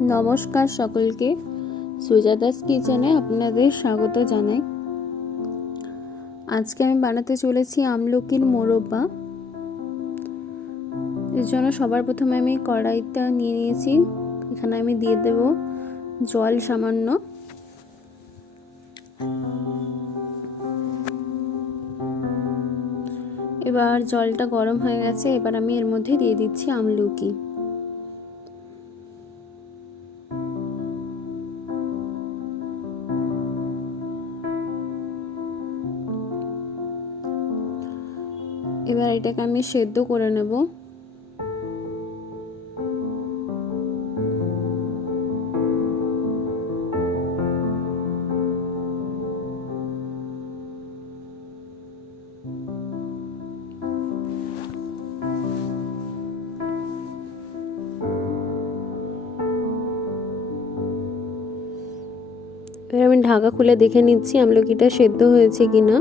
নমস্কার সকলকে। সুজাতাস কিচেনে আপনাদের স্বাগত জানাই। আজকে আমি বানাতে চলেছি আমলকির মোরব্বা। এর জন্য সবার প্রথমে আমি কড়াইটা নিয়ে নিয়েছি। এখানে আমি দিয়ে দেব জল সামান্য। এবার জলটা গরম হয়ে গেছে, এবার আমি এর মধ্যে দিয়ে দিচ্ছি আমলকি। এবার এটাকে আমি সেদ্ধ করে নেব। এবার আমি ঢাকা খুলে দেখে নিচ্ছি আমলকিটা সেদ্ধ হয়েছে কিনা।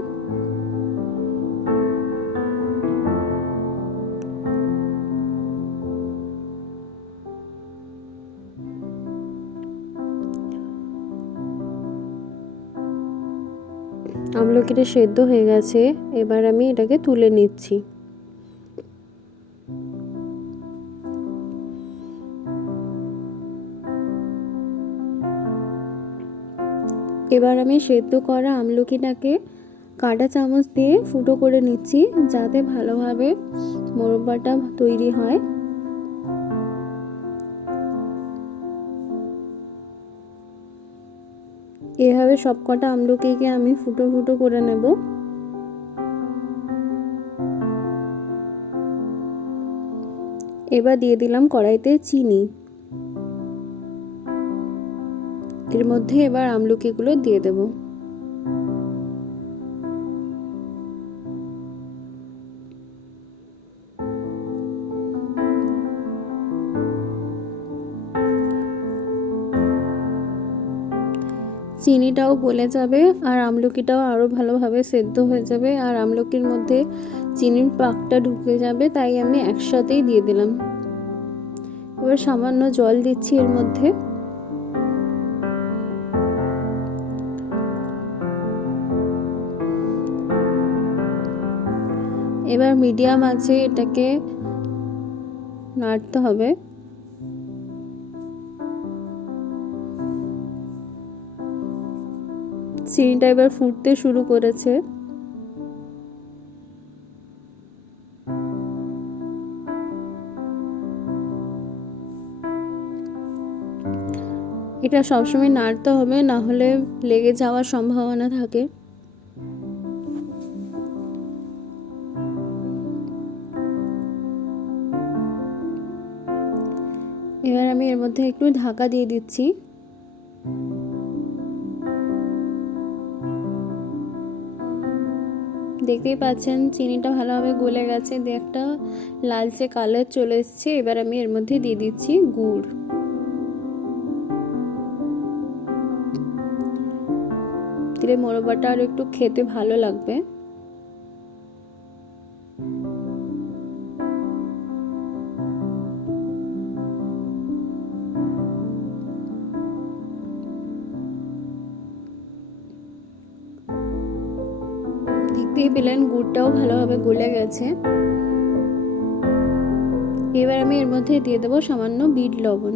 আমলকিটা সেদ্ধ হয়ে গেছে, এবার আমি এটাকে তুলে নিচ্ছি। এবার আমি সেদ্ধ করা আমলকিটাকে কাঁটা চামচ দিয়ে ফুটো করে নিচ্ছি, যাতে ভালোভাবে মোরব্বাটা তৈরি হয়। এভাবে সব কটা আমলকিকে আমি ফুটো ফুটো করে নেব। এবার দিয়ে দিলাম কড়াইতে চিনি। এর মধ্যে এবার আমলকিগুলো দিয়ে দেব। চিনিটাও গলে যাবে আর আমলকিটাও আরও ভালোভাবে সেদ্ধ হয়ে যাবে আর আমলকির মধ্যে চিনির পাকটা ঢুকে যাবে, তাই আমি একসাথেই দিয়ে দিলাম। এবার সামান্য জল দিচ্ছি এর মধ্যে। এবার মিডিয়াম আছে এটাকে নাড়তে হবে। চিনিটা এবার ফুটতে শুরু করেছে। এটা সবসময় নাড়তে হবে, না হলে লেগে যাওয়ার সম্ভাবনা থাকে। এবার আমি এর মধ্যে একটু ঢাকা দিয়ে দিচ্ছি। দেখতেই পাচ্ছেন, চিনিটা ভালোভাবে গলে গেছে। দিয়ে একটা লালচে কালার চলে এসছে। এবার আমি এর মধ্যে দিয়ে দিচ্ছি গুড়। দিলে মোরব্বাটা আর একটু খেতে ভালো লাগবে। দেখতেই পেলেন, গুড়টাও ভালোভাবে গলে গেছে। এবার আমি এর মধ্যে দিয়ে দেবো সামান্য বিট লবণ।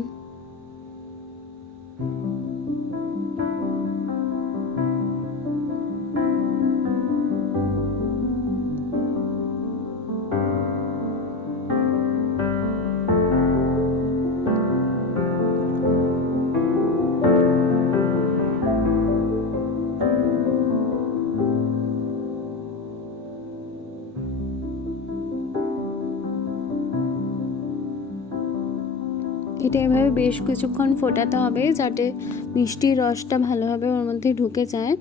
এটা এভাবে বেশ কিছুক্ষণ ফোটাতে হবে যাতে মিষ্টির রসটা ভালোভাবে ওর মধ্যে ঢুকে যায়।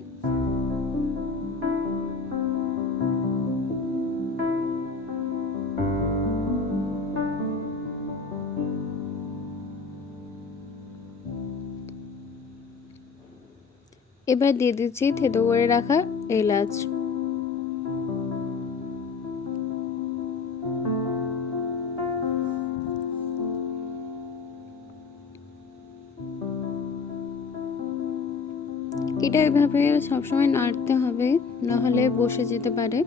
এবার দিয়ে দিচ্ছি থেতো করে রাখা এলাচ। এটা এভাবে সবসময় নাড়তে হবে নাহলে বসে যেতে পারে।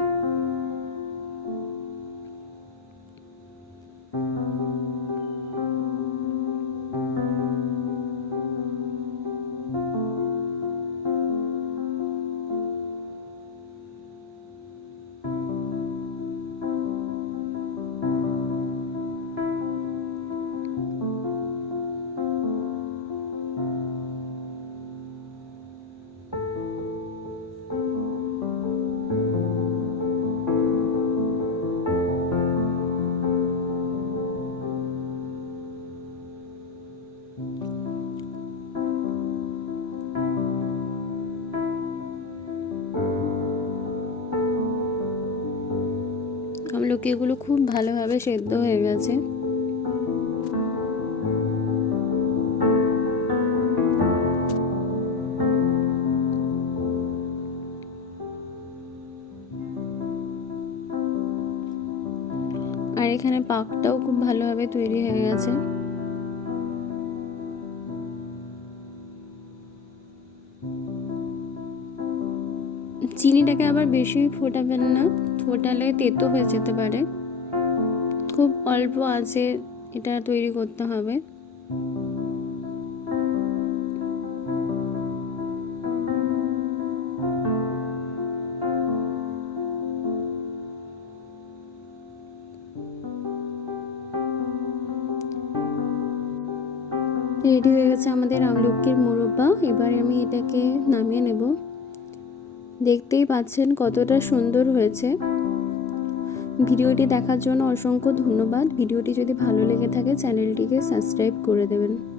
আমলকিগুলো খুব ভালোভাবে সেদ্ধ হয়ে গেছে। আর এখানে পাকটাও খুব ভালোভাবে তৈরি হয়ে গেছে। চিনিটাকে আবার বেশি ফোটাবেন না, ফোটালে তেতো হয়ে যেতে পারে। খুব অল্প আছে এটা তৈরি করতে হবে। রেডি হয়ে গেছে আমাদের আমলকির মোরব্বা। এবার আমি এটাকে নামিয়ে নেব। দেখতেই পাচ্ছেন কতটা সুন্দর হয়েছে। ভিডিওটি দেখার জন্য অসংখ্য ধন্যবাদ। ভিডিওটি যদি ভালো লেগে থাকে, চ্যানেলটিকে সাবস্ক্রাইব করে দেবেন।